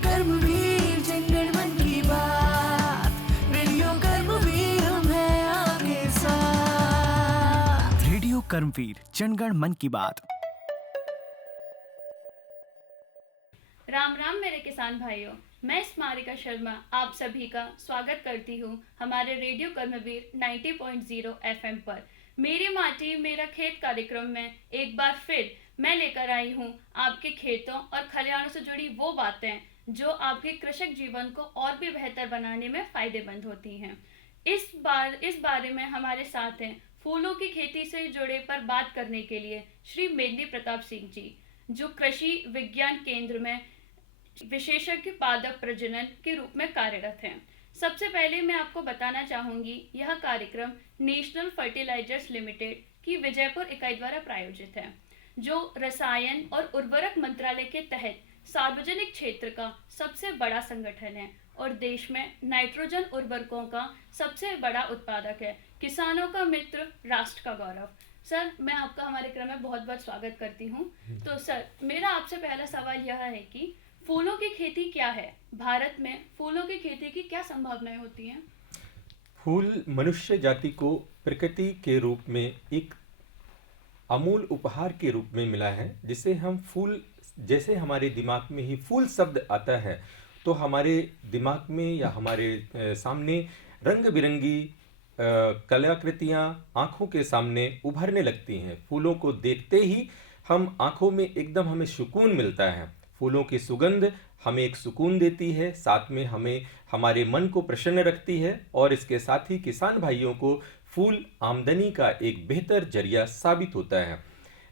कर्मवीर जंगल मन की बात, रेडियो कर्मवीर हम हैं आपके साथ। रेडियो कर्मवीर जनगण मन की बात। राम राम मेरे किसान भाइयों, मैं स्मारिका शर्मा आप सभी का स्वागत करती हूँ हमारे रेडियो कर्मवीर 90.0 एफएम पर। मेरी माटी मेरा खेत कार्यक्रम में एक बार फिर मैं लेकर आई हूँ आपके खेतों और खलिहानों से जुड़ी वो बातें जो आपके कृषक जीवन को और भी बेहतर बनाने में फायदेमंद होती हैं। इस बारे में हमारे साथ हैं फूलों की खेती से जुड़े पर बात करने के लिए श्री मेघनी प्रताप सिंह जी, जो कृषि विज्ञान केंद्र में विशेषज्ञ पादप प्रजनन के रूप में कार्यरत हैं। सबसे पहले मैं आपको बताना चाहूंगी, यह कार्यक्रम नेशनल फर्टिलाइजर्स लिमिटेड की विजयपुर इकाई द्वारा प्रायोजित है, जो रसायन और उर्वरक मंत्रालय के तहत सार्वजनिक क्षेत्र का सबसे बड़ा संगठन है और देश में नाइट्रोजन उर्वरकों का सबसे बड़ा उत्पादक है। किसानों का मित्र, राष्ट्र का गौरव। सर, मैं आपका हमारे क्रम में बहुत बहुत स्वागत करती हूँ। तो सर, मेरा आपसे पहला सवाल यह है कि फूलों की खेती क्या है? भारत में फूलों की खेती की क्या संभावनाएं होती हैं? फूल मनुष्य जाति को प्रकृति के रूप में एक अमूल उपहार के रूप में मिला है, जिसे हम फूल, जैसे हमारे दिमाग में ही फूल शब्द आता है तो हमारे दिमाग में या हमारे सामने रंग बिरंगी कलाकृतियाँ आँखों के सामने उभरने लगती हैं। फूलों को देखते ही हम आँखों में एकदम हमें सुकून मिलता है। फूलों की सुगंध हमें एक सुकून देती है, साथ में हमें हमारे मन को प्रसन्न रखती है और इसके साथ ही किसान भाइयों को फूल आमदनी का एक बेहतर जरिया साबित होता है।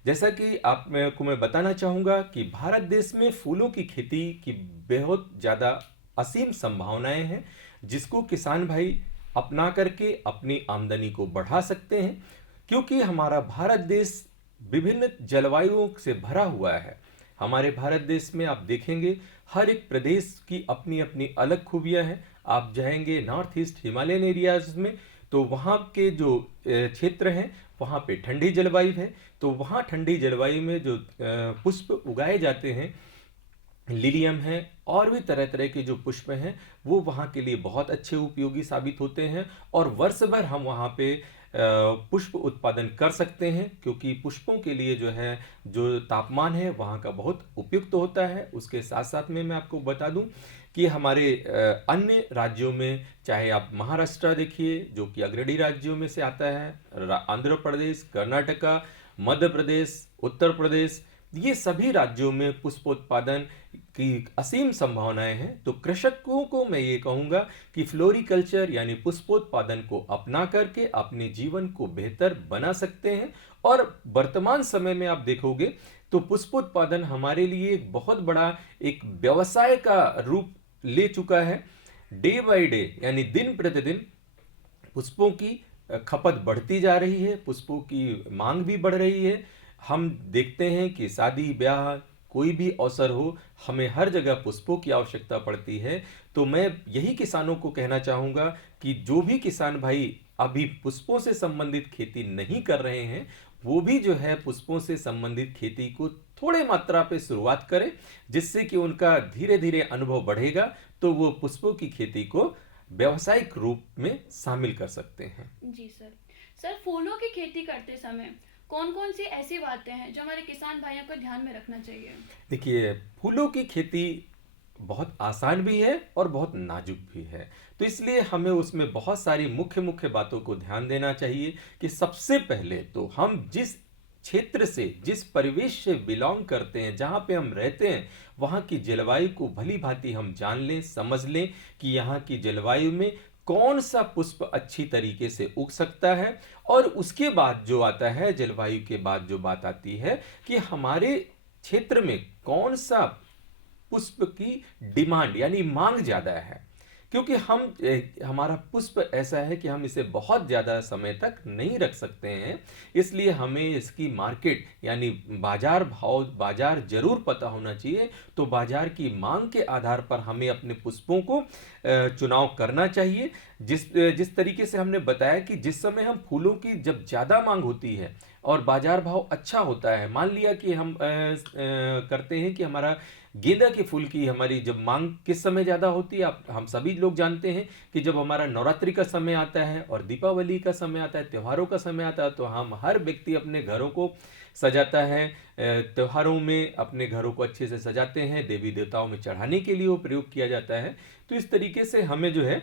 जैसा कि आपको मैं बताना चाहूँगा कि भारत देश में फूलों की खेती की बहुत ज़्यादा असीम संभावनाएं हैं, जिसको किसान भाई अपना करके अपनी आमदनी को बढ़ा सकते हैं, क्योंकि हमारा भारत देश विभिन्न जलवायुओं से भरा हुआ है। हमारे भारत देश में आप देखेंगे हर एक प्रदेश की अपनी अपनी अलग खूबियां हैं। आप जाएंगे नॉर्थ ईस्ट हिमालयन एरियाज में तो वहाँ के जो क्षेत्र हैं वहाँ पे ठंडी जलवायु है, तो वहाँ ठंडी जलवायु में जो पुष्प उगाए जाते हैं, लिलियम है और भी तरह तरह के जो पुष्प हैं, वो वहाँ के लिए बहुत अच्छे उपयोगी साबित होते हैं और वर्ष भर हम वहाँ पे पुष्प उत्पादन कर सकते हैं, क्योंकि पुष्पों के लिए जो तापमान है वहाँ का बहुत उपयुक्त होता है। उसके साथ साथ में मैं आपको बता दूं कि हमारे अन्य राज्यों में, चाहे आप महाराष्ट्र देखिए जो कि अग्रणी राज्यों में से आता है, आंध्र प्रदेश, कर्नाटका, मध्य प्रदेश, उत्तर प्रदेश, ये सभी राज्यों में पुष्पोत्पादन की असीम संभावनाएं हैं। तो कृषकों को मैं ये कहूँगा कि फ्लोरिकल्चर यानी पुष्पोत्पादन को अपना करके अपने जीवन को बेहतर बना सकते हैं। और वर्तमान समय में आप देखोगे तो पुष्पोत्पादन हमारे लिए एक बहुत बड़ा एक व्यवसाय का रूप ले चुका है। डे बाय डे यानी दिन प्रतिदिन पुष्पों की खपत बढ़ती जा रही है, पुष्पों की मांग भी बढ़ रही है। हम देखते हैं कि शादी ब्याह कोई भी अवसर हो, हमें हर जगह पुष्पों की आवश्यकता पड़ती है। तो मैं यही किसानों को कहना चाहूँगा कि जो भी किसान भाई अभी पुष्पों से संबंधित खेती नहीं कर रहे हैं, वो भी पुष्पों से संबंधित खेती को थोड़े मात्रा पे शुरुआत करें, जिससे कि उनका धीरे धीरे अनुभव बढ़ेगा तो वो पुष्पों की खेती को व्यावसायिक रूप में शामिल कर सकते हैं। जी सर। सर, फूलों की खेती करते समय कौन कौन सी ऐसी बातें हैं जो हमारे किसान भाइयों को ध्यान में रखना चाहिए? देखिए, फूलों की खेती बहुत आसान भी है और बहुत नाजुक भी है, तो इसलिए हमें उसमें बहुत सारी मुख्य मुख्य बातों को ध्यान देना चाहिए कि सबसे पहले तो हम जिस क्षेत्र से, जिस परिवेश से बिलोंग करते हैं, जहाँ पे हम रहते हैं, वहाँ की जलवायु को भली भांति हम जान लें, समझ लें कि यहाँ की जलवायु में कौन सा पुष्प अच्छी तरीके से उग सकता है। और उसके बाद जो आता है, जलवायु के बाद जो बात आती है कि हमारे क्षेत्र में कौन सा पुष्प की डिमांड यानी मांग ज़्यादा है, क्योंकि हमारा पुष्प ऐसा है कि हम इसे बहुत ज़्यादा समय तक नहीं रख सकते हैं, इसलिए हमें इसकी मार्केट यानी बाजार भाव, बाजार जरूर पता होना चाहिए। तो बाजार की मांग के आधार पर हमें अपने पुष्पों को चुनाव करना चाहिए। जिस तरीके से हमने बताया कि जिस समय हम फूलों की जब ज़्यादा मांग होती है और बाजार भाव अच्छा होता है, मान लिया कि हम करते हैं कि हमारा गेंदा के फूल की हमारी जब मांग किस समय ज़्यादा होती है, आप हम सभी लोग जानते हैं कि जब हमारा नवरात्रि का समय आता है और दीपावली का समय आता है, त्योहारों का समय आता है, तो हम हर व्यक्ति अपने घरों को सजाता है। त्योहारों में अपने घरों को अच्छे से सजाते हैं, देवी देवताओं में चढ़ाने के लिए वो प्रयोग किया जाता है। तो इस तरीके से हमें जो है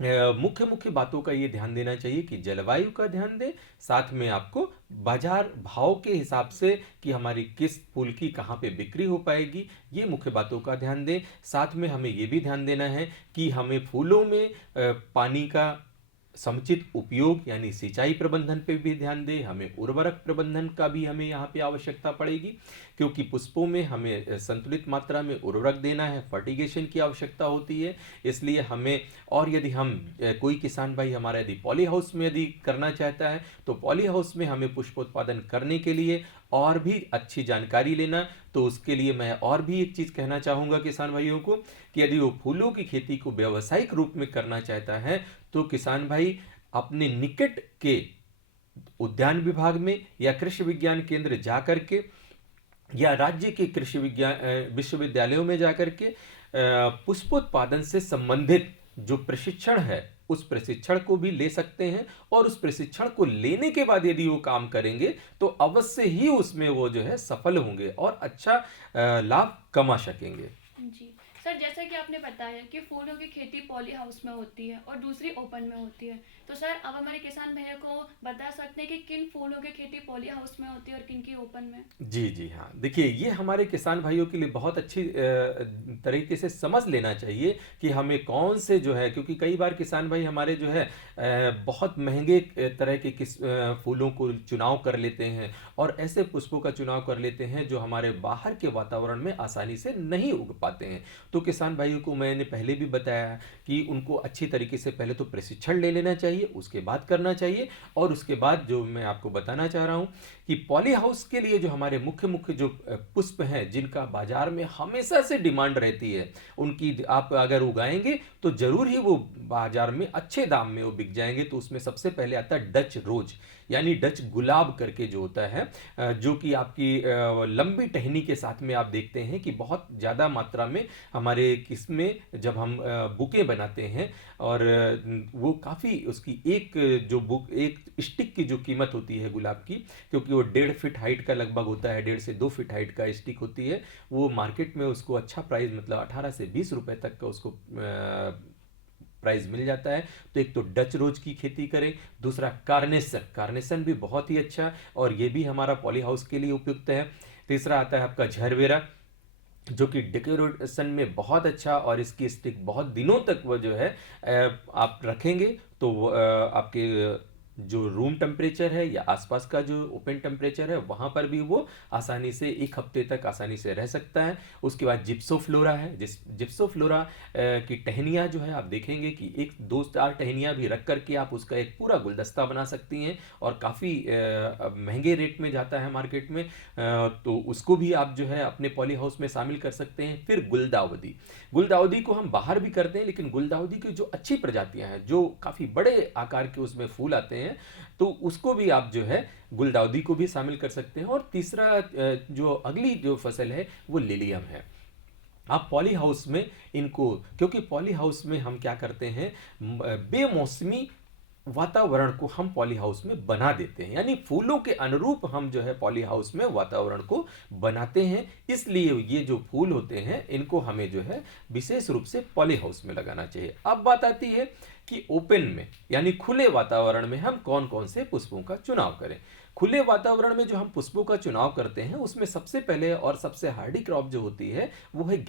मुख्य मुख्य बातों का ये ध्यान देना चाहिए कि जलवायु का ध्यान दें, साथ में आपको बाजार भाव के हिसाब से कि हमारी किस फूल की कहाँ पे बिक्री हो पाएगी, ये मुख्य बातों का ध्यान दें। साथ में हमें ये भी ध्यान देना है कि हमें फूलों में पानी का समुचित उपयोग यानी सिंचाई प्रबंधन पे भी ध्यान दें। हमें उर्वरक प्रबंधन का भी हमें यहाँ पे आवश्यकता पड़ेगी, क्योंकि पुष्पों में हमें संतुलित मात्रा में उर्वरक देना है, फर्टिगेशन की आवश्यकता होती है। इसलिए हमें, और यदि हम कोई किसान भाई हमारा यदि पॉली हाउस में यदि करना चाहता है, तो पॉली हाउस में हमें पुष्पोत्पादन करने के लिए और भी अच्छी जानकारी लेना। तो उसके लिए मैं और भी एक चीज़ कहना चाहूँगा किसान भाइयों को कि यदि वो फूलों की खेती को व्यावसायिक रूप में करना चाहता है, तो किसान भाई अपने निकट के उद्यान विभाग में या कृषि विज्ञान केंद्र जा कर के या राज्य के कृषि विज्ञान विश्वविद्यालयों में जाकर के पुष्पोत्पादन से संबंधित जो प्रशिक्षण है उस प्रशिक्षण को भी ले सकते हैं। और उस प्रशिक्षण को लेने के बाद यदि वो काम करेंगे तो अवश्य ही उसमें वो जो है सफल होंगे और अच्छा लाभ कमा सकेंगे। जी सर, जैसा कि आपने बताया कि फूलों की खेती पॉली हाउस में होती है और दूसरी ओपन में होती है, तो सर अब हमारे किसान भैया को बता सकते हैं कि किन फूलों की खेती पॉली हाउस में होती है और किन की ओपन में? जी जी हाँ, देखिए ये हमारे किसान भाइयों के लिए बहुत अच्छी तरीके से समझ लेना चाहिए कि हमें कौन से जो है, क्योंकि कई बार किसान भाई हमारे जो है बहुत महंगे तरह के फूलों को चुनाव कर लेते हैं और ऐसे पुष्पों का चुनाव कर लेते हैं जो हमारे बाहर के वातावरण में आसानी से नहीं उग पाते हैं। तो किसान भाइयों को मैंने पहले भी बताया कि उनको अच्छी तरीके से पहले तो प्रशिक्षण ले लेना चाहिए, उसके बाद करना चाहिए। और उसके बाद जो मैं आपको बताना चाह रहा हूँ कि पॉली हाउस के लिए जो हमारे मुख्य मुख्य जो पुष्प हैं जिनका बाजार में हमेशा से डिमांड रहती है, उनकी आप अगर उगाएंगे तो जरूर ही वो बाजार में अच्छे दाम में वो बिक जाएंगे। तो उसमें सबसे पहले आता है डच रोज यानी डच गुलाब करके जो होता है, जो कि आपकी लंबी टहनी के साथ में आप देखते हैं कि बहुत ज़्यादा मात्रा में हमारे किस्में जब हम बुके बनाते हैं और वो काफ़ी उसकी एक स्टिक की जो कीमत होती है गुलाब की, क्योंकि वो 1.5 फीट हाइट का लगभग होता है, 1.5 से 2 फीट हाइट का स्टिक होती है, वो मार्केट में उसको अच्छा प्राइस मतलब 18 से 20 रुपए तक का उसको प्राइस मिल जाता है। तो एक तो डच रोज की खेती करें, दूसरा कार्नेसन भी बहुत ही अच्छा और ये भी हमारा पॉली हाउस के लिए उपयुक्त है। तीसरा आता है आपका झरवेरा, जो कि डेकोरेशन में बहुत अच्छा और इसकी स्टिक बहुत दिनों तक वो जो है आप रखेंगे तो आपके जो रूम टेम्परेचर है या आसपास का जो ओपन टेम्परेचर है वहाँ पर भी वो आसानी से 1 हफ्ते तक आसानी से रह सकता है। उसके बाद जिप्सोफ्लोरा है, जिप्सोफ्लोरा की टहनियाँ जो है आप देखेंगे कि 1-2-4 टहनियाँ भी रख करके आप उसका एक पूरा गुलदस्ता बना सकती हैं और काफ़ी महंगे रेट में जाता है मार्केट में, तो उसको भी आप जो है अपने पॉली हाउस में शामिल कर सकते हैं। फिर गुलदाउदी को हम बाहर भी करते हैं, लेकिन गुलदाउदी की जो अच्छी प्रजातियां हैं जो काफ़ी बड़े आकार के उसमें फूल आते हैं तो उसको भी आप जो है गुलदाउदी को भी शामिल कर सकते हैं। और तीसरा जो अगली जो फसल है वो लिलियम है। आप पॉली हाउस में इनको, क्योंकि पॉली हाउस में हम क्या करते हैं बेमौसमी वातावरण को हम पॉली हाउस में बना देते हैं, यानी फूलों के अनुरूप हम जो है पॉली हाउस में वातावरण को बनाते हैं। इसलिए ये जो फूल होते हैं इनको हमें जो है विशेष रूप से पॉली हाउस में लगाना चाहिए। अब बात आती है कि ओपन में यानी खुले वातावरण में हम कौन कौन से पुष्पों का चुनाव करें। खुले वातावरण में जो हम पुष्पों का चुनाव करते हैं उसमें सबसे पहले और सबसे हार्डी क्रॉप जो होती है वो है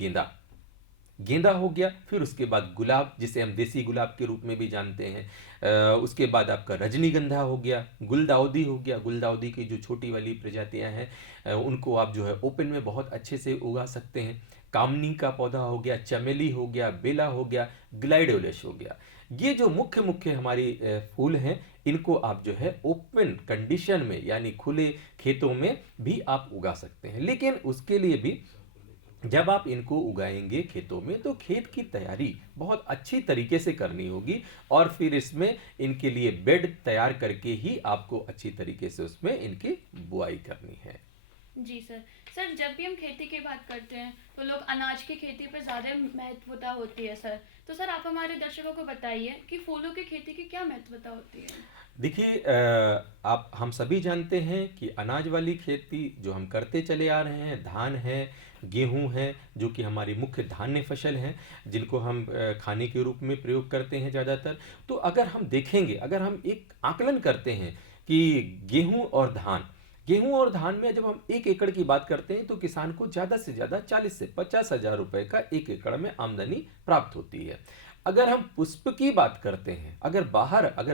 गेंदा हो गया। फिर उसके बाद गुलाब, जिसे हम देसी गुलाब के रूप में भी जानते हैं। उसके बाद आपका रजनीगंधा हो गया, गुलदाउदी हो गया। गुलदाउदी की जो छोटी वाली प्रजातियां हैं उनको आप जो है ओपन में बहुत अच्छे से उगा सकते हैं। कामनी का पौधा हो गया, चमेली हो गया, बेला हो गया, ग्लाइडोलस हो गया। ये जो मुख्य मुख्य हमारी फूल हैं इनको आप जो है ओपन कंडीशन में यानी खुले खेतों में भी आप उगा सकते हैं। लेकिन उसके लिए भी जब आप इनको उगाएंगे खेतों में तो खेत की तैयारी बहुत अच्छी तरीके से करनी होगी और फिर इसमें इनके लिए बेड तैयार करके ही आपको अच्छी तरीके से उसमें इनकी बुआई करनी है। जी सर। सर जब भी हम खेती की बात करते हैं तो लोग अनाज की खेती पर ज़्यादा महत्वता होती है सर। तो सर आप हमारे दर्शकों को बताइए कि फूलों की खेती की क्या महत्वता होती है। देखिए, आप हम सभी जानते हैं कि अनाज वाली खेती जो हम करते चले आ रहे हैं, धान है, गेहूं है, जो कि हमारी मुख्य धान्य फसल हैं, जिनको हम खाने के रूप में प्रयोग करते हैं ज़्यादातर। तो अगर हम देखेंगे, अगर हम एक आकलन करते हैं कि गेहूं और धान में जब हम 1 एकड़ की बात करते हैं तो किसान को ज़्यादा से ज़्यादा 40 से 50 हज़ार रुपए का 1 एकड़ में आमदनी प्राप्त होती है। अगर हम पुष्प की बात करते हैं, अगर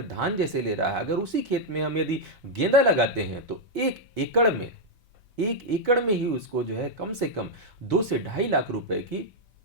धान जैसे ले रहा है, अगर उसी खेत में हम यदि गेंदा लगाते हैं तो 1 एकड़ में ही उसको जो है कम से कम 2 से 2.5 लाख रुपए की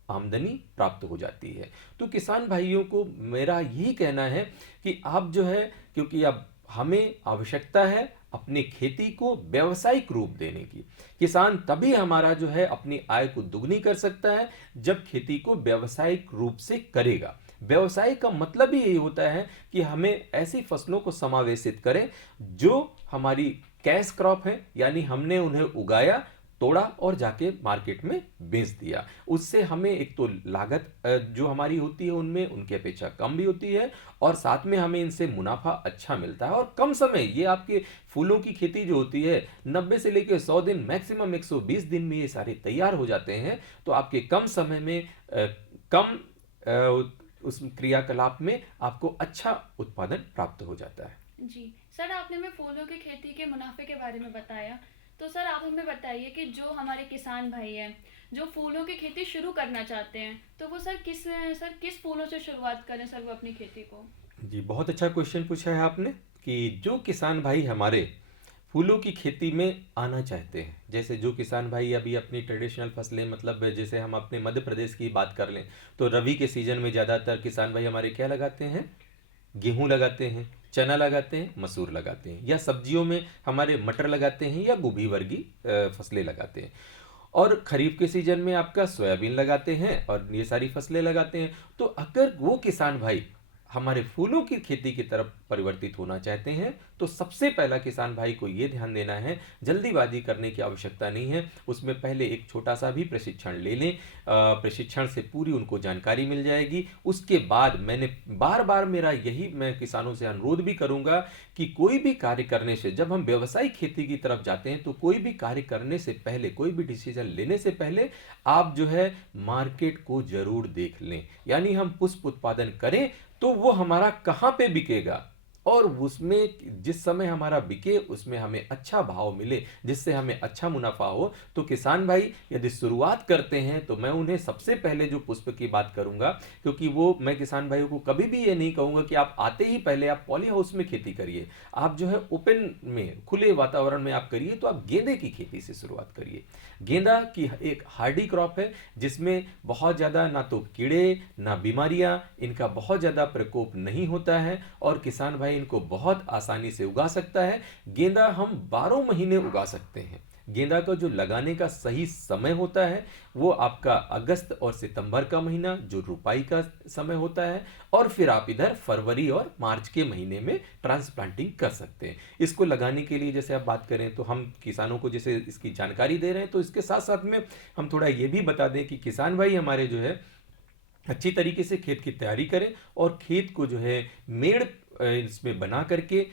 आमदनी प्राप्त हो जाती है। तो किसान भाइयों को मेरा यही कहना है कि आप जो है, क्योंकि अब हमें आवश्यकता है अपनी खेती को व्यावसायिक रूप देने की। किसान तभी हमारा जो है अपनी आय को दुगनी कर सकता है जब खेती को व्यावसायिक रूप से करेगा। व्यवसाय का मतलब ही यही होता है कि हमें ऐसी फसलों को समावेशित करें जो हमारी कैश क्रॉप है, यानी हमने उन्हें उगाया, तोड़ा और जाके मार्केट में बेच दिया। उससे हमें एक तो लागत जो हमारी होती है उनमें उनकी अपेक्षा कम भी होती है, और साथ में हमें इनसे मुनाफा अच्छा मिलता है। और कम समय, ये आपके फूलों की खेती जो होती है 90 से लेकर 100 दिन, मैक्सिमम 120 दिन में ये सारे तैयार हो जाते हैं। तो आपके कम समय में कम उस क्रियाकलाप में आपको अच्छा उत्पादन प्राप्त हो जाता है। जी सर, आपने हमें फूलों की खेती के मुनाफे के बारे में बताया। तो सर आप हमें बताइए कि जो हमारे किसान भाई हैं जो फूलों की खेती शुरू करना चाहते हैं तो वो सर किस फूलों से शुरुआत करें सर वो अपनी खेती को। जी, बहुत अच्छा क्वेश्चन पूछा है आपने कि जो किसान भाई हमारे फूलों की खेती में आना चाहते हैं, जैसे जो किसान भाई अभी अपनी ट्रेडिशनल फसलें, मतलब जैसे हम अपने मध्य प्रदेश की बात कर लें तो रबी के सीजन में ज़्यादातर किसान भाई हमारे क्या लगाते हैं, गेहूं लगाते हैं, चना लगाते हैं, मसूर लगाते हैं, या सब्जियों में हमारे मटर लगाते हैं या गोभी वर्गीय फसलें लगाते हैं। और खरीफ के सीजन में आपका सोयाबीन लगाते हैं और ये सारी फसलें लगाते हैं। तो अगर वो किसान भाई हमारे फूलों की खेती की तरफ परिवर्तित होना चाहते हैं तो सबसे पहला किसान भाई को ये ध्यान देना है, जल्दीबाजी करने की आवश्यकता नहीं है। उसमें पहले एक छोटा सा भी प्रशिक्षण ले लें, प्रशिक्षण से पूरी उनको जानकारी मिल जाएगी। उसके बाद मैं किसानों से अनुरोध भी करूंगा कि कोई भी कार्य करने से, जब हम व्यावसायिक खेती की तरफ जाते हैं तो कोई भी कार्य करने से पहले, कोई भी डिसीजन लेने से पहले आप जो है मार्केट को जरूर देख लें। यानी हम पुष्प उत्पादन करें तो वो हमारा कहाँ पे बिकेगा, और उसमें जिस समय हमारा बिके उसमें हमें अच्छा भाव मिले, जिससे हमें अच्छा मुनाफा हो। तो किसान भाई यदि शुरुआत करते हैं तो मैं उन्हें सबसे पहले जो पुष्प की बात करूंगा, क्योंकि वो मैं किसान भाइयों को कभी भी ये नहीं कहूंगा कि आप आते ही पहले आप पॉली हाउस में खेती करिए। आप जो है ओपन में, खुले वातावरण में आप करिए। तो आप गेंदे की खेती से शुरुआत करिए। गेंदा की एक हार्डी क्रॉप है जिसमें बहुत ज़्यादा ना तो कीड़े ना बीमारियां, इनका बहुत ज़्यादा प्रकोप नहीं होता है और किसान भाई इनको बहुत आसानी से उगा सकता है। गेंदा हम 12 महीने उगा सकते हैं। गेंदा का जो लगाने का सही समय होता है वो आपका अगस्त और सितंबर का महीना, जो रुपाई का समय होता है, और फिर आप इधर फरवरी और मार्च के महीने में ट्रांसप्लांटिंग कर सकते हैं। इसको लगाने के लिए जैसे आप बात करें तो हम किसानों को जैसे इसकी जानकारी दे रहे हैं, तो इसके साथ साथ में हम थोड़ा ये भी बता दें कि किसान भाई हमारे जो है अच्छी तरीके से खेत की तैयारी करें और खेत को जो है मेड़ इसमें बना करके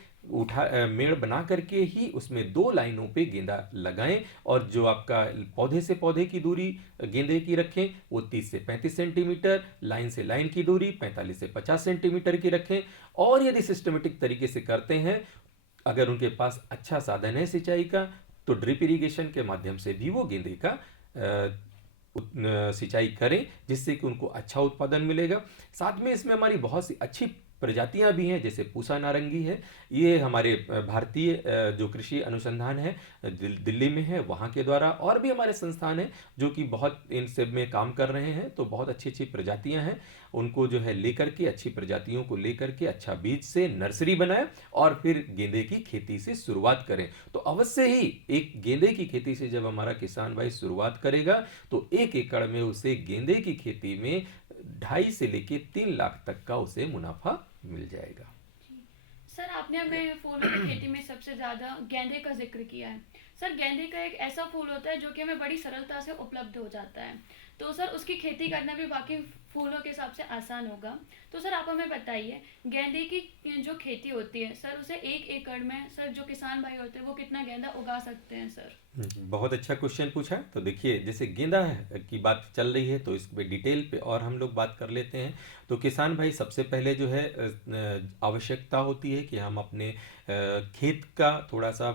मेड़ बना करके ही उसमें 2 लाइनों पे गेंदा लगाएं। और जो आपका पौधे से पौधे की दूरी गेंदे की रखें वो 30 से 35 सेंटीमीटर, लाइन से लाइन की दूरी 45 से 50 सेंटीमीटर की रखें। और यदि सिस्टमेटिक तरीके से करते हैं, अगर उनके पास अच्छा साधन है सिंचाई का, तो ड्रिप इरिगेशन के माध्यम से भी वो गेंदे का सिंचाई करें, जिससे कि उनको अच्छा उत्पादन मिलेगा। साथ में इसमें हमारी बहुत सी अच्छी प्रजातियां भी हैं, जैसे पूसा नारंगी है। ये हमारे भारतीय जो कृषि अनुसंधान है दिल्ली में है, वहाँ के द्वारा, और भी हमारे संस्थान हैं जो कि बहुत इन सब में काम कर रहे हैं। तो बहुत अच्छी अच्छी प्रजातियां हैं, उनको जो है लेकर के, अच्छी प्रजातियों को लेकर के अच्छा बीज से नर्सरी बनाएं और फिर गेंदे की खेती से शुरुआत करें। तो अवश्य ही एक गेंदे की खेती से जब हमारा किसान भाई शुरुआत करेगा तो 1 एकड़ में उसे गेंदे की खेती में 2.5 से लेके 3 लाख तक का उसे मुनाफा मिल जाएगा। सर आपने हमें फूलों की खेती में सबसे ज़्यादा गेंदे का जिक्र किया है, सर गेंदे का एक ऐसा फूल होता है जो कि हमें बड़ी सरलता से उपलब्ध हो जाता है, तो सर उसकी खेती करना भी बाकी फूलों के हिसाब से आसान होगा। तो सर आप हमें बताइए, गेंदे की जो खेती होती है सर, उसे 1 एकड़ में सर जो किसान भाई होते हैं वो कितना गेंदा उगा सकते हैं सर? बहुत अच्छा क्वेश्चन पूछा। तो देखिए, जैसे गेंदा की बात चल रही है तो इस पे डिटेल पे और हम लोग बात कर लेते हैं। तो किसान भाई, सबसे पहले जो है आवश्यकता होती है कि हम अपने खेत का थोड़ा सा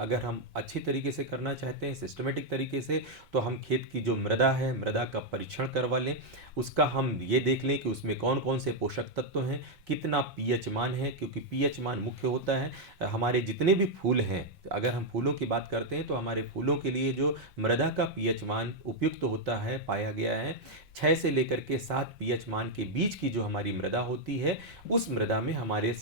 अगर हम अच्छी तरीके से करना चाहते हैं, सिस्टमेटिक तरीके से, तो हम खेत की जो मृदा है, मृदा का परीक्षण करवा लें। उसका हम ये देख लें कि उसमें कौन कौन से पोषक तत्व हैं, कितना पीएच मान है, क्योंकि पीएच मान मुख्य होता है। हमारे जितने भी फूल हैं, अगर हम फूलों की बात करते हैं तो हमारे फूलों के लिए जो मृदा का पीएच मान उपयुक्त होता है, पाया गया है 6 से लेकर के 7 पीएच मान के बीच की जो हमारी मृदा होती है, उस मृदा में हमारे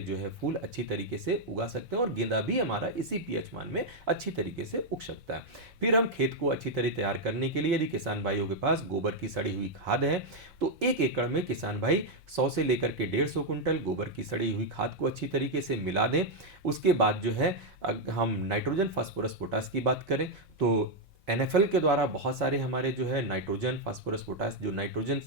जो है फूल अच्छी तरीके से उगा सकते हैं, और गेंदा भी हमारा इसी पीएच मान में अच्छी तरीके से उग सकता है। फिर हम खेत को अच्छी तरह तैयार करने के लिए, यदि किसान भाइयों के पास गोबर की सड़ी हुई खाद है, तो 1 एकड़ में किसान भाई 100 से लेकर के 150 कुंटल गोबर की सड़ी हुई खाद को अच्छी तरीके से मिला दें। उसके बाद जो है, हम नाइट्रोजन, फास्फोरस, पोटास की बात करें तो एनएफएल के द्वारा बहुत सारे हमारे जो है नाइट्रोजन, फास्फोरस, पोटास, जो नाइट्रोजन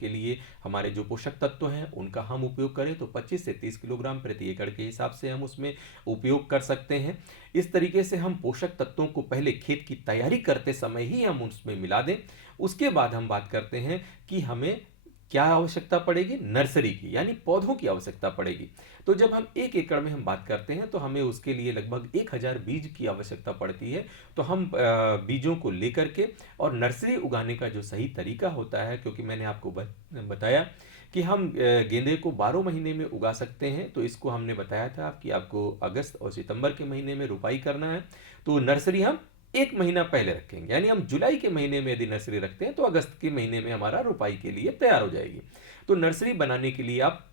के लिए हमारे जो पोषक तत्व हैं उनका हम उपयोग करें तो 25 से 30 किलोग्राम प्रति एकड़ के हिसाब से हम उसमें उपयोग कर सकते हैं। इस तरीके से हम पोषक तत्वों को पहले खेत की तैयारी करते समय ही हम उसमें मिला दें। उसके बाद हम बात करते हैं कि हमें क्या आवश्यकता पड़ेगी, नर्सरी की, यानी पौधों की आवश्यकता पड़ेगी। तो जब हम 1 एकड़ में हम बात करते हैं तो हमें उसके लिए लगभग 1000 बीज की आवश्यकता पड़ती है। तो हम बीजों को लेकर के, और नर्सरी उगाने का जो सही तरीका होता है, क्योंकि मैंने आपको बताया कि हम गेंदे को 12 महीने में उगा सकते हैं, तो इसको हमने बताया था कि आपको अगस्त और सितंबर के महीने में रुपाई करना है। तो नर्सरी हम 1 महीना पहले रखेंगे, यानी हम जुलाई के महीने में यदि नर्सरी रखते हैं तो अगस्त के महीने में हमारा रुपाई के लिए तैयार हो जाएगी। तो नर्सरी बनाने के लिए आप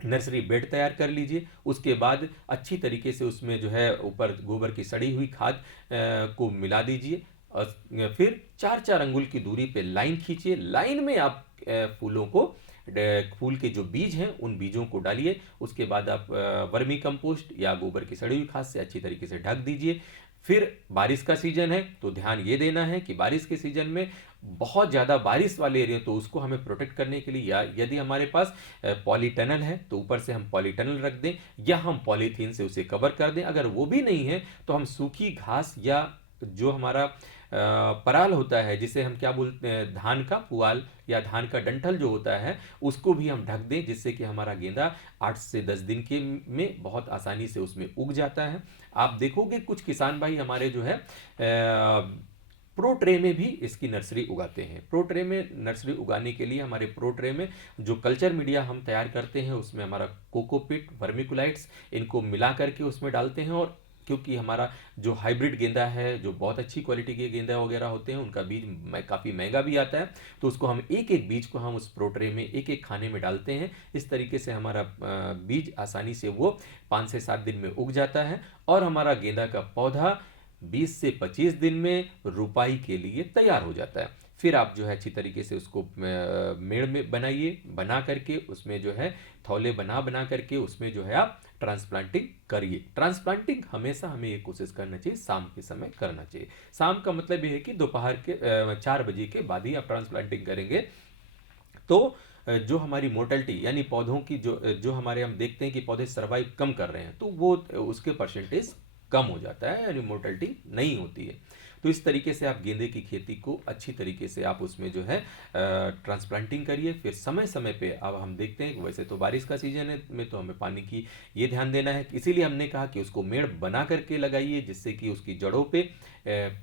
नर्सरी बेड तैयार कर लीजिए। उसके बाद अच्छी तरीके से उसमें जो है ऊपर गोबर की सड़ी हुई खाद को मिला दीजिए, और फिर 4-4 अंगुल की दूरी पे लाइन खींचिए। लाइन में आप फूलों को, फूल के जो बीज हैं उन बीजों को डालिए। उसके बाद आप वर्मी कंपोस्ट या गोबर की सड़ी हुई खाद से अच्छी तरीके से ढक दीजिए। फिर बारिश का सीजन है तो ध्यान ये देना है कि बारिश के सीजन में बहुत ज़्यादा बारिश वाले एरिया, तो उसको हमें प्रोटेक्ट करने के लिए, या यदि हमारे पास पॉलीटनल है तो ऊपर से हम पॉलीटनल रख दें, या हम पॉलीथीन से उसे कवर कर दें। अगर वो भी नहीं है तो हम सूखी घास, या जो हमारा पराल होता है, जिसे हम क्या बोलते हैं, धान का पुआल या धान का डंठल जो होता है, उसको भी हम ढक दें, जिससे कि हमारा गेंदा 8 से 10 दिन के में बहुत आसानी से उसमें उग जाता है। आप देखोगे कुछ किसान भाई हमारे जो है प्रो ट्रे में भी इसकी नर्सरी उगाते हैं। प्रो ट्रे में नर्सरी उगाने के लिए हमारे प्रो ट्रे में जो कल्चर मीडिया हम तैयार करते हैं, उसमें हमारा कोकोपिट, वर्मिकुलाइट्स, इनको मिला करके उसमें डालते हैं। और क्योंकि हमारा जो हाइब्रिड गेंदा है, जो बहुत अच्छी क्वालिटी के गेंदा वगैरह होते हैं, उनका बीज काफ़ी महंगा भी आता है, तो उसको हम एक एक बीज को हम उस प्रोट्रे में एक एक खाने में डालते हैं। इस तरीके से हमारा बीज आसानी से वो 5 से 7 दिन में उग जाता है, और हमारा गेंदा का पौधा 20 से 25 दिन में रुपाई के लिए तैयार हो जाता है। फिर आप जो है अच्छी तरीके से उसको मेड़ में बनाइए, बना करके उसमें जो है थौले बना करके उसमें जो है आप ट्रांसप्लांटिंग करिए। ट्रांसप्लांटिंग हमेशा हमें ये कोशिश करना चाहिए शाम के समय करना चाहिए। शाम का मतलब ये है कि दोपहर के 4 बजे के बाद ही आप ट्रांसप्लांटिंग करेंगे, तो जो हमारी मोर्टेलिटी, यानी पौधों की जो हमारे हम देखते हैं कि पौधे सर्वाइव कम कर रहे हैं, तो वो उसके परसेंटेज कम हो जाता है, यानी मोर्टेलिटी नहीं होती है। तो इस तरीके से आप गेंदे की खेती को अच्छी तरीके से आप उसमें जो है ट्रांसप्लांटिंग करिए। फिर समय समय पे अब हम देखते हैं, वैसे तो बारिश का सीजन है में तो हमें पानी की ये ध्यान देना है, इसीलिए हमने कहा कि उसको मेड़ बना करके लगाइए, जिससे कि उसकी जड़ों पे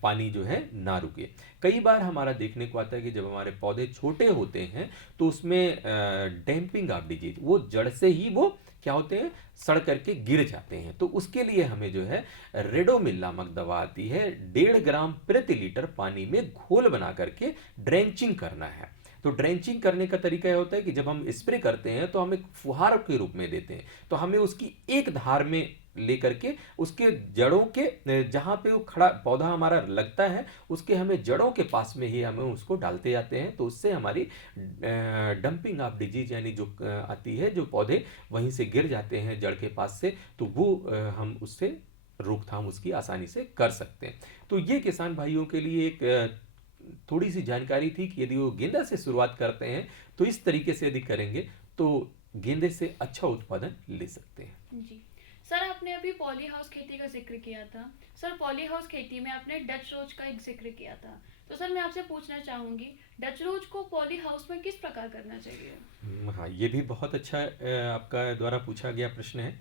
पानी जो है ना रुके। कई बार हमारा देखने को आता है कि जब हमारे पौधे छोटे होते हैं तो उसमें डैम्पिंग ऑफ डिजीज, वो जड़ से ही वो क्या होते हैं, सड़ करके गिर जाते हैं। तो उसके लिए हमें जो है रेडोमिल नामक दवा आती है, 1.5 ग्राम प्रति लीटर पानी में घोल बना करके ड्रेंचिंग करना है। तो ड्रेंचिंग करने का तरीका यह होता है कि जब हम स्प्रे करते हैं तो हम एक फुहार के रूप में देते हैं, तो हमें उसकी एक धार में लेकर के उसके जड़ों के, जहाँ पे वो खड़ा पौधा हमारा लगता है, उसके हमें जड़ों के पास में ही हमें उसको डालते जाते हैं। तो उससे हमारी डंपिंग ऑफ डिजीज, यानी जो आती है, जो पौधे वहीं से गिर जाते हैं जड़ के पास से, तो वो हम उससे रोकथाम उसकी आसानी से कर सकते हैं। तो ये किसान भाइयों के लिए एक थोड़ी सी जानकारी थी कि यदि वो गेंदा से शुरुआत करते हैं तो इस तरीके से यदि करेंगे तो गेंदे से अच्छा उत्पादन ले सकते हैं। जी सर, आपने अभी पॉली हाउस खेती का जिक्र किया था। सर, पॉली हाउस खेती में आपने डच रोज का एक जिक्र किया था, तो सर मैं आपसे पूछना चाहूंगी डच रोज को पॉली हाउस में किस प्रकार करना चाहिए? हाँ, ये भी बहुत अच्छा आपका द्वारा पूछा गया प्रश्न है।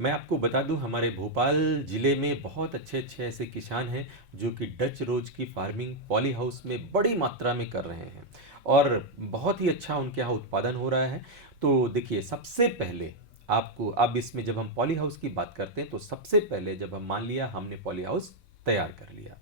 मैं आपको बता दूं, हमारे भोपाल ज़िले में बहुत अच्छे अच्छे ऐसे किसान हैं जो कि डच रोज की फार्मिंग पॉली हाउस में बड़ी मात्रा में कर रहे हैं और बहुत ही अच्छा उनके यहाँ उत्पादन हो रहा है। तो देखिए, सबसे पहले आपको, अब इसमें जब हम पॉली हाउस की बात करते हैं तो सबसे पहले जब हम मान लिया हमने पॉली हाउस तैयार कर लिया,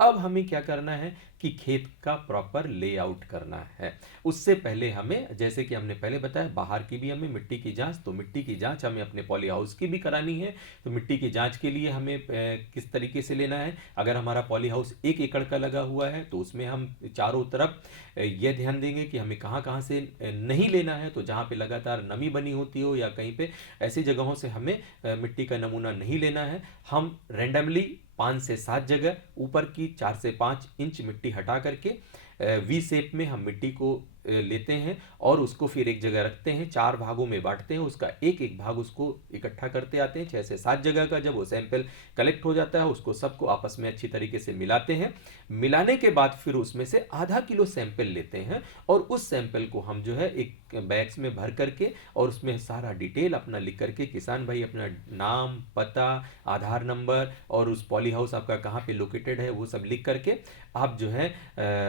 अब हमें क्या करना है कि खेत का प्रॉपर लेआउट करना है। उससे पहले हमें, जैसे कि हमने पहले बताया, बाहर की भी हमें मिट्टी की जांच, तो मिट्टी की जांच हमें अपने पॉली हाउस की भी करानी है। तो मिट्टी की जांच के लिए हमें किस तरीके से लेना है, अगर हमारा पॉली हाउस 1 एकड़ का लगा हुआ है तो उसमें हम चारों तरफ ये ध्यान देंगे कि हमें कहाँ कहाँ से नहीं लेना है। तो जहाँ पे लगातार नमी बनी होती हो या कहीं पे ऐसी जगहों से हमें मिट्टी का नमूना नहीं लेना है। हम रैंडमली 5 से 7 जगह ऊपर की 4 से 5 इंच मिट्टी हटा करके वी शेप में हम मिट्टी को लेते हैं और उसको फिर एक जगह रखते हैं, 4 भागों में बांटते हैं, उसका एक एक भाग उसको इकट्ठा करते आते हैं 6 से 7 जगह का। जब वो सैंपल कलेक्ट हो जाता है उसको सबको आपस में अच्छी तरीके से मिलाते हैं। मिलाने के बाद फिर उसमें से आधा किलो सैंपल लेते हैं और उस सैंपल को हम जो है एक बैग्स में भर करके और उसमें सारा डिटेल अपना लिख करके, किसान भाई अपना नाम, पता, आधार नंबर और उस पॉली हाउस आपका कहाँ पे लोकेटेड है वो सब लिख करके आप जो है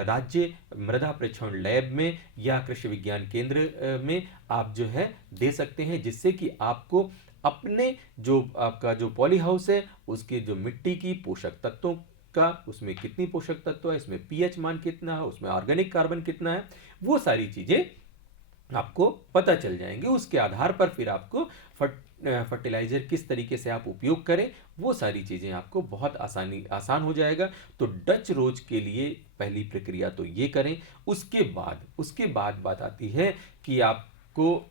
राज्य मृदा परीक्षण लैब में या कृषि विज्ञान केंद्र में आप जो है दे सकते हैं, जिससे कि आपको अपने जो आपका जो पॉली हाउस है उसके जो मिट्टी की पोषक तत्वों का, उसमें कितनी पोषक तत्व है, इसमें पीएच मान कितना है, उसमें ऑर्गेनिक कार्बन कितना है, वो सारी चीजें आपको पता चल जाएंगे। उसके आधार पर फिर आपको फर्टिलाइजर किस तरीके से आप उपयोग करें वो सारी चीज़ें आपको बहुत आसान हो जाएगा। तो डच रोज के लिए पहली प्रक्रिया तो ये करें। उसके बाद बात आती है कि आपको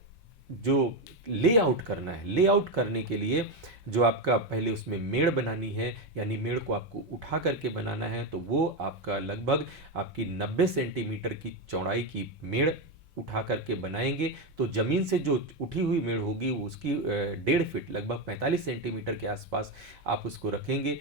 जो लेआउट करना है, लेआउट करने के लिए जो आपका पहले उसमें मेड़ बनानी है, यानी मेड़ को आपको उठा करके बनाना है, तो वो आपका लगभग आपकी 90 सेंटीमीटर की चौड़ाई की मेड़ उठा करके बनाएंगे। तो जमीन से जो उठी हुई मेड़ होगी उसकी 1.5 फीट लगभग 45 सेंटीमीटर के आसपास आप उसको रखेंगे।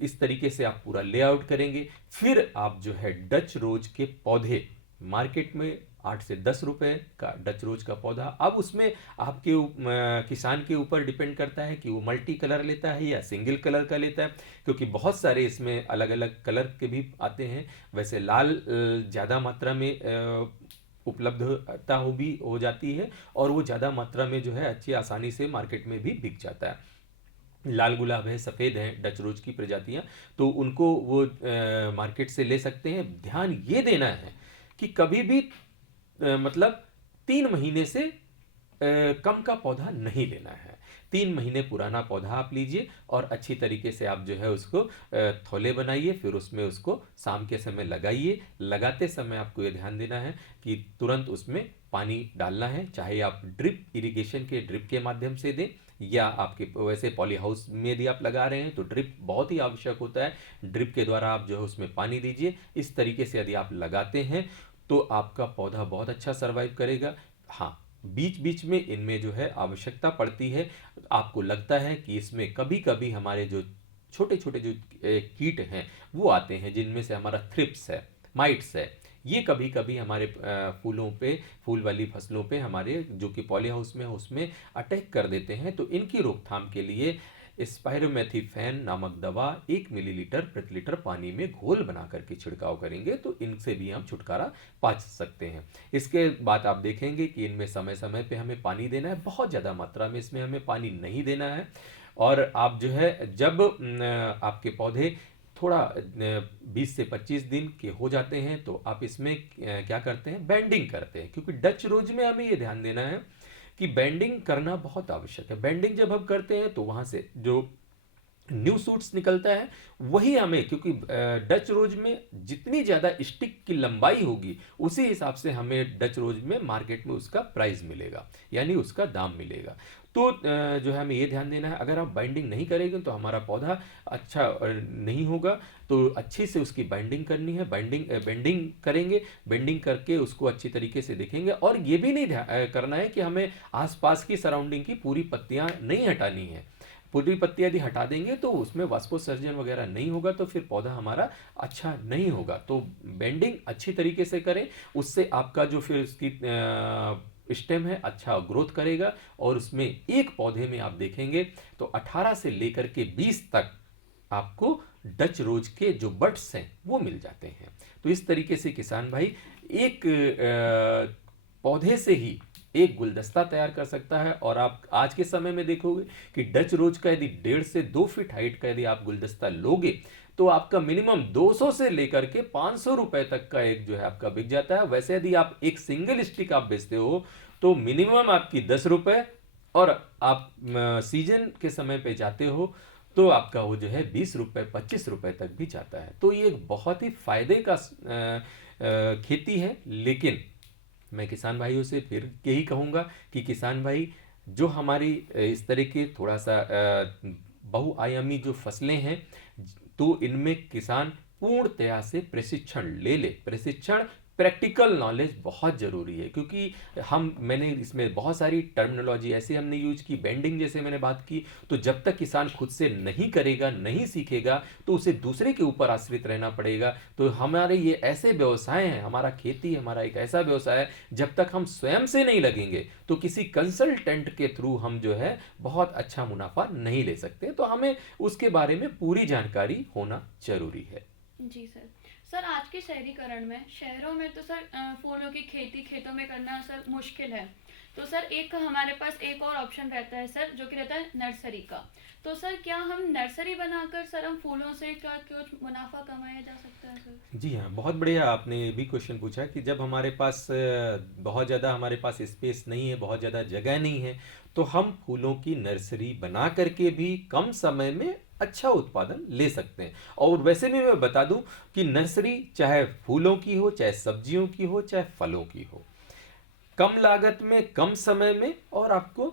इस तरीके से आप पूरा लेआउट करेंगे। फिर आप जो है डच रोज के पौधे मार्केट में 8 से 10 रुपए का डच रोज का पौधा, अब उसमें आपके किसान के ऊपर डिपेंड करता है कि वो मल्टी कलर लेता है या सिंगल कलर का लेता है, क्योंकि बहुत सारे इसमें अलग अलग कलर के भी आते हैं। वैसे लाल ज़्यादा मात्रा में उपलब्धता हो जाती है और वो ज़्यादा मात्रा में जो है अच्छी आसानी से मार्केट में भी बिक जाता है। लाल गुलाब है, सफ़ेद है डच रोज की प्रजातियां, तो उनको वो मार्केट से ले सकते हैं। ध्यान ये देना है कि कभी भी मतलब 3 महीने से कम का पौधा नहीं लेना है। 3 महीने पुराना पौधा आप लीजिए और अच्छी तरीके से आप जो है उसको थौले बनाइए, फिर उसमें उसको शाम के समय लगाइए। लगाते समय आपको ये ध्यान देना है कि तुरंत उसमें पानी डालना है, चाहे आप ड्रिप इरिगेशन के ड्रिप के माध्यम से दें या आपके वैसे पॉली हाउस में यदि आप लगा रहे हैं तो ड्रिप बहुत ही आवश्यक होता है। ड्रिप के द्वारा आप जो है उसमें पानी दीजिए। इस तरीके से यदि आप लगाते हैं तो आपका पौधा बहुत अच्छा सर्वाइव करेगा। हाँ, बीच बीच में इनमें जो है आवश्यकता पड़ती है। आपको लगता है कि इसमें कभी कभी हमारे जो छोटे छोटे जो कीट हैं वो आते हैं, जिनमें से हमारा थ्रिप्स है, माइट्स है, ये कभी कभी हमारे फूलों पे, फूल वाली फसलों पे हमारे जो कि पॉली हाउस में है उसमें अटैक कर देते हैं। तो इनकी रोकथाम के लिए स्पाइरोमेथिफेन नामक दवा 1 मिलीलीटर प्रति लीटर पानी में घोल बना करके छिड़काव करेंगे तो इनसे भी हम छुटकारा पा सकते हैं। इसके बाद आप देखेंगे कि इनमें समय समय पे हमें पानी देना है, बहुत ज़्यादा मात्रा में इसमें हमें पानी नहीं देना है। और आप जो है जब आपके पौधे थोड़ा 20 से 25 दिन के हो जाते हैं तो आप इसमें क्या करते हैं, बैंडिंग करते हैं। क्योंकि डच रोज में हमें ये ध्यान देना है कि बैंडिंग करना बहुत आवश्यक है। बैंडिंग जब हम करते हैं तो वहाँ से जो न्यू सूट्स निकलता है, वही हमें, क्योंकि डच रोज में जितनी ज़्यादा स्टिक की लंबाई होगी उसी हिसाब से हमें डच रोज में मार्केट में उसका प्राइस मिलेगा, यानी उसका दाम मिलेगा। तो जो है हमें ये ध्यान देना है, अगर आप बाइंडिंग नहीं करेंगे तो हमारा पौधा अच्छा नहीं होगा। तो अच्छी से उसकी बाइंडिंग करनी है, बेंडिंग करेंगे, बेंडिंग करके उसको अच्छी तरीके से देखेंगे। और ये भी नहीं करना है कि हमें आसपास की सराउंडिंग की पूरी पत्तियां नहीं हटानी है। पूरी पत्ती यदि हटा देंगे तो उसमें वाष्पोत्सर्जन वगैरह नहीं होगा, तो फिर पौधा हमारा अच्छा नहीं होगा। तो बेंडिंग अच्छी तरीके से करें, उससे आपका जो फिर उसकी स्टेम है अच्छा ग्रोथ करेगा। और उसमें एक पौधे में आप देखेंगे तो 18 से लेकर के 20 तक आपको डच रोज के जो बड्स हैं वो मिल जाते हैं। तो इस तरीके से किसान भाई एक पौधे से ही एक गुलदस्ता तैयार कर सकता है। और आप आज के समय में देखोगे कि डच रोज का यदि 1.5 से 2 फीट हाइट का यदि आप गुलदस्ता लोगे तो आपका मिनिमम 200 से लेकर के 500 रुपए तक का एक जो है आपका बिक जाता है। वैसे यदि आप एक सिंगल स्टिक आप बेचते हो तो मिनिमम आपकी 10 रुपए, और आप सीजन के समय पे जाते हो तो आपका वो जो है 20 रुपए 25 रुपए तक भी जाता है। तो ये एक बहुत ही फायदे का खेती है। लेकिन मैं किसान भाइयों से फिर यही कहूँगा कि किसान भाई, जो हमारी इस तरह के थोड़ा सा बहुआयामी जो फसलें हैं, तो इनमें किसान पूर्णतया से प्रशिक्षण ले। प्रशिक्षण, प्रैक्टिकल नॉलेज बहुत ज़रूरी है। क्योंकि मैंने इसमें बहुत सारी टर्मिनोलॉजी ऐसे हमने यूज की, बेंडिंग जैसे मैंने बात की, तो जब तक किसान खुद से नहीं करेगा, नहीं सीखेगा, तो उसे दूसरे के ऊपर आश्रित रहना पड़ेगा। तो हमारे ये ऐसे व्यवसाय हैं, हमारा खेती हमारा एक ऐसा व्यवसाय है, जब तक हम स्वयं से नहीं लगेंगे तो किसी कंसल्टेंट के थ्रू हम जो है बहुत अच्छा मुनाफा नहीं ले सकते। तो हमें उसके बारे में पूरी जानकारी होना जरूरी है। जी सर, आज के शहरीकरण में, शहरों में तो सर फूलों की खेती खेतों में करना सर मुश्किल है। तो सर एक हमारे पास एक और ऑप्शन रहता है सर, जो कि रहता है नर्सरी का। तो सर क्या हम नर्सरी बनाकर सर हम फूलों से क्या कुछ मुनाफा कमाया जा सकता है सर? जी हाँ, बहुत बढ़िया आपने ये भी क्वेश्चन पूछा कि जब हमारे पास बहुत ज़्यादा हमारे पास स्पेस नहीं है, बहुत ज़्यादा जगह नहीं है, तो हम फूलों की नर्सरी बना करके भी कम समय में अच्छा उत्पादन ले सकते हैं। और वैसे भी मैं बता दूं कि नर्सरी चाहे फूलों की हो, चाहे सब्जियों की हो, चाहे फलों की हो, कम लागत में, कम समय में, और आपको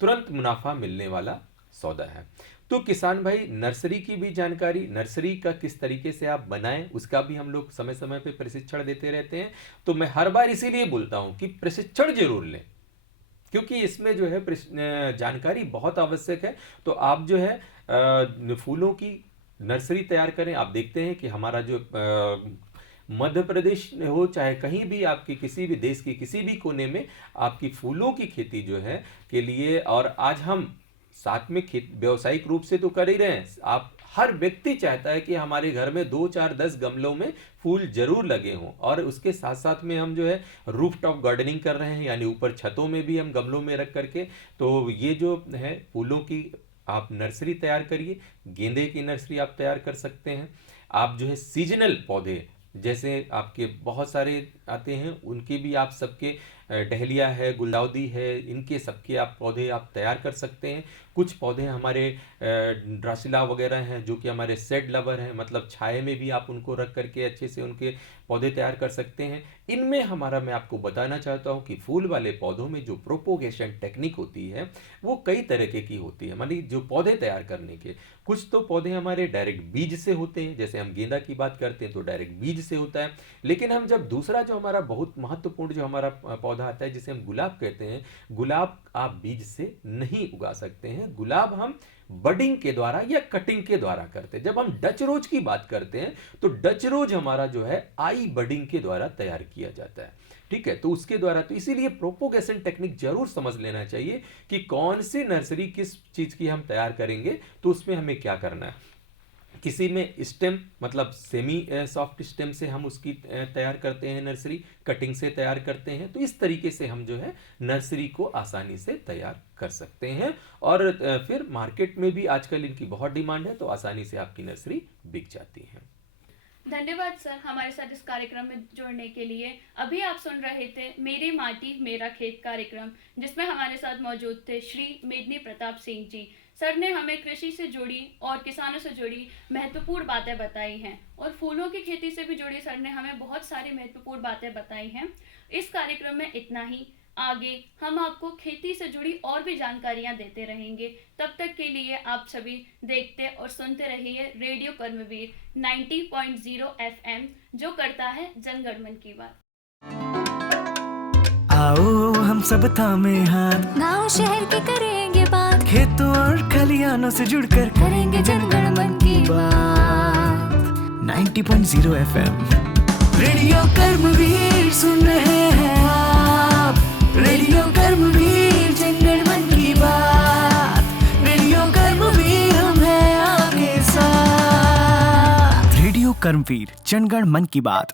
तुरंत मुनाफा मिलने वाला सौदा है। तो किसान भाई, नर्सरी की भी जानकारी, नर्सरी का किस तरीके से आप बनाएं, उसका भी हम लोग समय समय पे प्रशिक्षण देते रहते हैं। तो मैं हर बार इसीलिए बोलता हूं कि प्रशिक्षण जरूर लें, क्योंकि इसमें जो है जानकारी बहुत आवश्यक है। तो आप जो है फूलों की नर्सरी तैयार करें। आप देखते हैं कि हमारा जो मध्य प्रदेश हो, चाहे कहीं भी आपकी किसी भी देश की किसी भी कोने में आपकी फूलों की खेती जो है के लिए, और आज हम साथ में व्यावसायिक रूप से तो कर ही रहे हैं। आप हर व्यक्ति चाहता है कि हमारे घर में 2, 4, 10 गमलों में फूल जरूर लगे हों। और उसके साथ साथ में हम जो है रूफटॉप गार्डनिंग कर रहे हैं, यानी ऊपर छतों में भी हम गमलों में रख करके। तो ये जो है फूलों की आप नर्सरी तैयार करिए। गेंदे की नर्सरी आप तैयार कर सकते हैं। आप जो है सीजनल पौधे, जैसे आपके बहुत सारे आते हैं, उनके भी आप सबके डहलिया है, गुलदाउदी है, इनके सबके आप पौधे आप तैयार कर सकते हैं। कुछ पौधे हमारे ड्रासिला वगैरह हैं, जो कि हमारे सेड लवर हैं, मतलब छाए में भी आप उनको रख करके अच्छे से उनके पौधे तैयार कर सकते हैं। इनमें हमारा, मैं आपको बताना चाहता हूं कि फूल वाले पौधों में जो प्रोपोगेशन टेक्निक होती है वो कई तरीके की होती है। मानी जो पौधे तैयार करने के, कुछ तो पौधे हमारे डायरेक्ट बीज से होते हैं, जैसे हम गेंदा की बात करते हैं तो डायरेक्ट बीज से होता है। लेकिन हम जब दूसरा जो हमारा बहुत महत्वपूर्ण जो हमारा पौधा आता है, जिसे हम गुलाब कहते हैं, गुलाब आप बीज से नहीं उगा सकते हैं। गुलाब हम बडिंग के द्वारा या कटिंग के द्वारा करते हैं। जब हम डच रोज की बात करते हैं तो डच रोज हमारा जो है आई बडिंग के द्वारा तैयार किया जाता है। ठीक है, तो उसके द्वारा, तो इसीलिए प्रोपोगेशन टेक्निक जरूर समझ लेना चाहिए कि कौन सी नर्सरी किस चीज की हम तैयार करेंगे, तो उसमें हमें क्या करना है। किसी में स्टेम, मतलब सेमी सॉफ्ट स्टेम से हम उसकी तैयार करते हैं नर्सरी, कटिंग से तैयार करते हैं। तो इस तरीके से हम जो है नर्सरी को आसानी से तैयार कर सकते हैं। और फिर मार्केट में भी आजकल इनकी बहुत डिमांड है, तो आसानी से आपकी नर्सरी बिक जाती है। धन्यवाद सर हमारे साथ इस कार्यक्रम में जुड़ने के लिए। अभी आप सुन रहे थे मेरी माटी मेरा खेत कार्यक्रम, जिसमें हमारे साथ मौजूद थे श्री मेदिनी प्रताप सिंह जी। सर ने हमें कृषि से जुड़ी और किसानों से जुड़ी महत्वपूर्ण बातें बताई हैं और फूलों की खेती से भी जुड़ी सर ने हमें बहुत सारी महत्वपूर्ण बातें बताई हैं। इस कार्यक्रम में इतना ही। आगे हम आपको खेती से जुड़ी और भी जानकारियां देते रहेंगे। तब तक के लिए आप सभी देखते और सुनते रहिए रेडियो कर्मवीर 90.0 FM, जो करता है जनगण मन की बात। आओ हम सब थामे हाथ, गाँव शहर के करेंगे बात, खेतों और खलियानों से जुड़कर करेंगे जनगण मन की बात। 90.0 FM रेडियो कर्मवीर सुन रहे हैं आप, रेडियो कर्मवीर जनगण मन की बात, रेडियो कर्मवीर हम हैं आपके साथ। रेडियो कर्मवीर जनगण मन की बात।